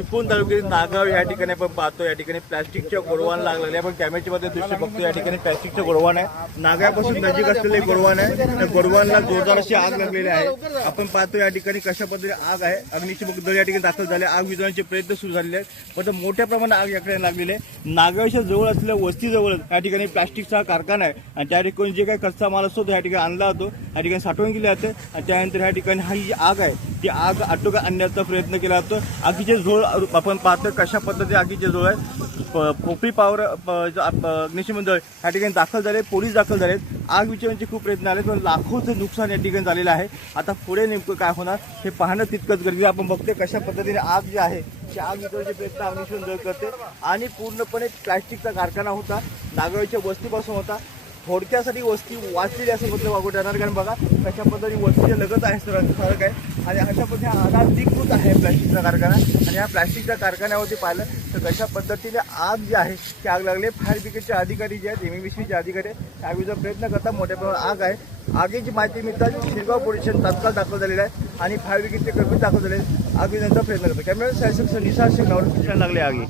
चिपळूण तालुक्यातील नागाव या ठिकाणी आपण पाहतो, या ठिकाणी प्लास्टिकच्या गोडवान लागलेले आपण कॅमेऱ्याच्या मध्ये दृश्य बघतो। या ठिकाणी प्लास्टिकचं गोडवान आहे, नागापासून नजीक असलेले गोडवान आहे। त्या गोडवानला जोरदार अशी आग लागलेली आहे। आपण पाहतो या ठिकाणी कशा पद्धतीने आग आहे, अग्निशमन दल या ठिकाणी दाखल झाले, आग विझवण्याचे प्रयत्न सुरू झालेले आहेत, पण मोठ्या प्रमाणात आग याकडे लागलेली आहे। नागावच्या जवळ असलेल्या वस्तीजवळ या ठिकाणी प्लास्टिकचा कारखाना आहे आणि त्या ठिकाणी जे काही कच्चा माल असतो तो या ठिकाणी आणला जातो, या ठिकाणी साठवून केले जाते आणि त्यानंतर या ठिकाणी ही जी आग आहे ती आग आटोक्यात आणण्याचा प्रयत्न केला जातो। आगीचे झोळ आपण पाहतो कशा पद्धतीने आगीचे झोळ आहे। पोपरी पॉवर अग्निशमन दल या ठिकाणी दाखल झाले, पोलीस दाखल झालेत, आग विझवण्याचे खूप प्रयत्न आले, पण लाखोचं नुकसान या ठिकाणी झालेलं आहे। आता पुढे नेमकं काय होणार हे पाहणं तितकंच गरजेचं। आपण बघतोय कशा पद्धतीने आग जी आहे ती आग विझवण्याचे प्रयत्न अग्निशमन दल करते आणि पूर्णपणे प्लास्टिकचा कारखाना होता, नागावच्या वस्तीपासून होता, थोडक्यासाठी वस्ती वाचलेली असं म्हटलं वागू येणार। कारण बघा कशा पद्धतीने वस्तीच्या लगत आहे, सडक आहे आणि अशा पद्धतीने अनाधिकृत आहे प्लास्टिकचा कारखाना। आणि या प्लास्टिकच्या कारखान्यावरती पाहिलं तर कशा पद्धतीने आग जी आहे ती आग लागले। फायर ब्रिगेडचे अधिकारी जे आहेत, MEBCचे अधिकारी आग विझवण्याचा प्रयत्न करतात, मोठ्या प्रमाणात आग आहे। आगीची माहिती मिळताच शिरगाव पोलीस स्टेशन तात्काळ दाखल झालेलं आहे आणि फायर ब्रिगेडचे कर्मचारी दाखल झाले, आग विझवण्याचा प्रयत्न करतात। कॅमेरा सेक्शन निसार शेख नावर लागले आगी।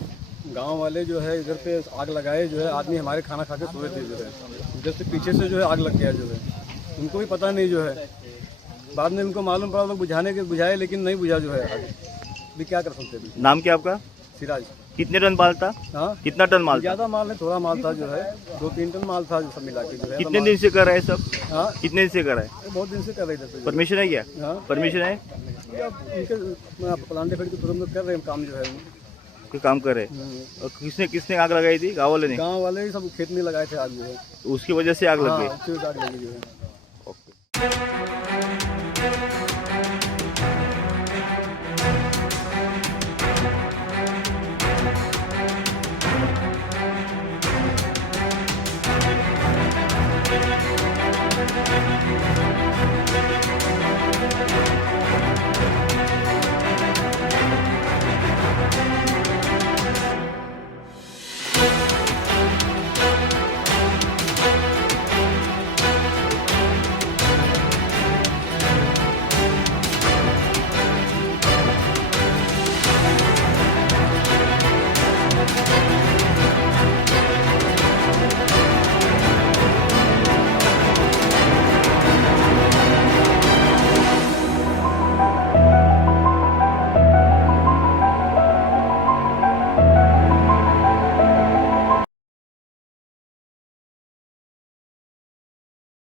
गांव वाले जो है इधर पे आग लगाए, जो है आदमी हमारे खाना खा के सोए थे, जो है इधर से पीछे से जो है आग लग गया, जो है उनको भी पता नहीं, जो है बाद में उनको मालूम पड़ा, लोग बुझाए लेकिन नहीं बुझा, जो है आग भी क्या कर सकते हैं। नाम क्या आपका? सिराज। कितने टन माल था? हाँ, कितना टन माल? ज्यादा माल नहीं, थोड़ा माल था, जो है 2-3 टन माल था, जो सब मिला के, जो है। कितने दिन से कर रहे हैं सब? हाँ, कितने दिन से कर रहे हैं? बहुत दिन से कर रहे थे। परमिशन है क्या? हाँ, परमिशन है? उनके प्लांट फेड के तुरंत कर रहे हैं काम, जो है कोई काम कर रहे हैं। और किसने किसने आग लगाई थी? गाँव वाले ने? गाँव वाले ही सब खेत में लगाए थे आग, जो है उसकी वजह से आग लग गई। हाँ, उससे आग लगी, जो है। ओके।